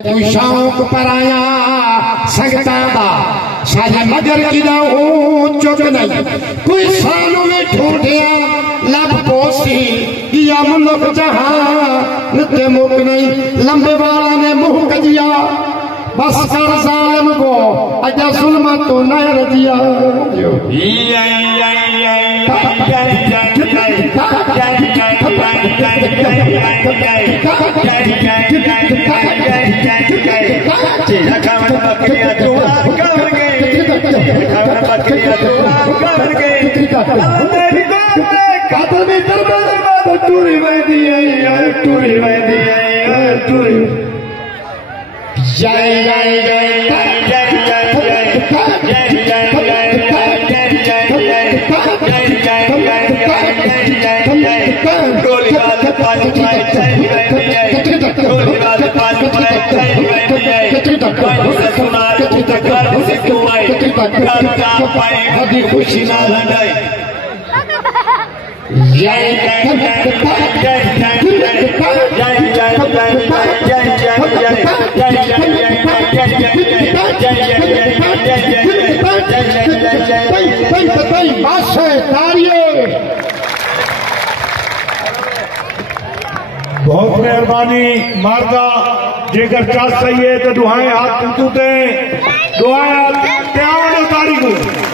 तू शौक पर आया संगता दा साजे मगर की जाऊं चुक नहीं कोई सालों में ढूंढिया लब पोसी या मनुख जहां नित्य मुक नहीं लंबे वाला ने मुंह कजिया बस कर जालिम को अजा जुल्म तो न रजिया खुशी ना लड़ाई बहुत मेहरबानी मारदा जेकर चाल सही है तो दुआएं हाथ तू दुआएं हाथ त्याग तारीख